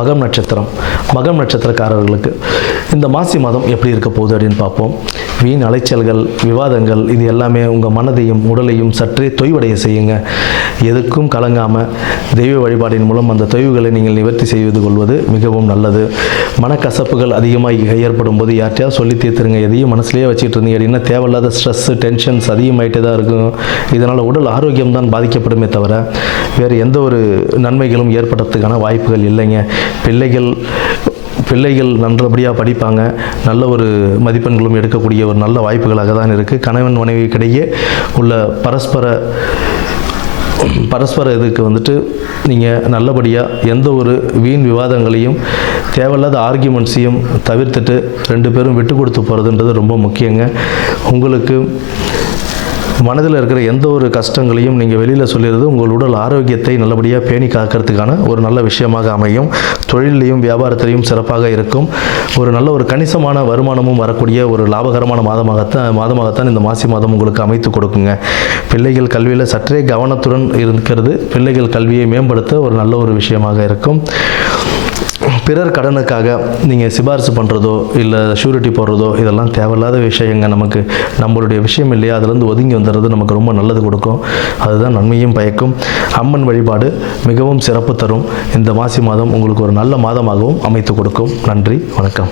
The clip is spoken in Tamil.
மகம் நட்சத்திரம். மகம் நட்சத்திரக்காரர்களுக்கு இந்த மாசி மாதம் எப்படி இருக்க போகுது அப்படின்னு பார்ப்போம். வீண் அலைச்சல்கள், விவாதங்கள் இது எல்லாமே உங்கள் மனதையும் உடலையும் சற்றே தொய்வடைய செய்யுங்க. எதுக்கும் கலங்காமல் தெய்வ வழிபாடின் மூலம் அந்த தொய்வுகளை நீங்கள் நிவர்த்தி செய்து கொள்வது மிகவும் நல்லது. மனக்கசப்புகள் அதிகமாக ஏற்படும் போது யார்ட்டையாவது சொல்லி தீர்த்துருங்க. எதையும் மனசுலேயே வச்சுட்டு இருந்தீங்க அப்படின்னா தேவையில்லாத ஸ்ட்ரெஸ்ஸு, டென்ஷன்ஸ் அதிகமாகிட்டே தான் இருக்கும். இதனால் உடல் ஆரோக்கியம் தான் பாதிக்கப்படுமே தவிர வேறு எந்த ஒரு நன்மைகளும் ஏற்படுறதுக்கான வாய்ப்புகள் இல்லைங்க. பிள்ளைகள் நல்லபடியாக படிப்பாங்க, நல்ல ஒரு மதிப்பெண்களும் எடுக்கக்கூடிய ஒரு நல்ல வாய்ப்புகளாக தான் இருக்குது. கணவன் மனைவிக்கிடையே உள்ள பரஸ்பர இதுக்கு நீங்கள் நல்லபடியாக எந்த ஒரு வீண் விவாதங்களையும் தேவையில்லாத ஆர்கியூமெண்ட்ஸையும் தவிர்த்துட்டு 2 பேரும் விட்டு கொடுத்து போகிறதுன்றது ரொம்ப முக்கியங்க. உங்களுக்கு மனதில் இருக்கிற எந்த ஒரு கஷ்டங்களையும் நீங்கள் வெளியில் சொல்லிடுறது உங்கள் உடல் ஆரோக்கியத்தை நல்லபடியாக பேணி காக்கிறதுக்கான ஒரு நல்ல விஷயமாக அமையும். தொழிலையும் வியாபாரத்திலையும் சிறப்பாக இருக்கும். ஒரு நல்ல ஒரு கணிசமான வருமானமும் வரக்கூடிய ஒரு லாபகரமான மாதமாகத்தான் இந்த மாசி மாதம் உங்களுக்கு அமைத்து கொடுக்குங்க. பிள்ளைகள் கல்வியில் சற்றே கவனத்துடன் இருக்கிறது பிள்ளைகள் கல்வியை மேம்படுத்த ஒரு நல்ல ஒரு விஷயமாக இருக்கும். பிறர் கடனுக்காக நீங்கள் சிபாரிசு பண்ணுறதோ இல்லை ஷூரிட்டி போடுறதோ இதெல்லாம் தேவையில்லாத விஷயங்க. நம்மளுடைய விஷயம் இல்லையா, அதுலேருந்து ஒதுங்கி வந்துடுறது நமக்கு ரொம்ப நல்லது கொடுக்கும். அதுதான் நன்மையும் பயக்கும். அம்மன் வழிபாடு மிகவும் சிறப்பு தரும். இந்த மாசி மாதம் உங்களுக்கு ஒரு நல்ல மாதமாகவும் அமைத்து கொடுக்கும். நன்றி, வணக்கம்.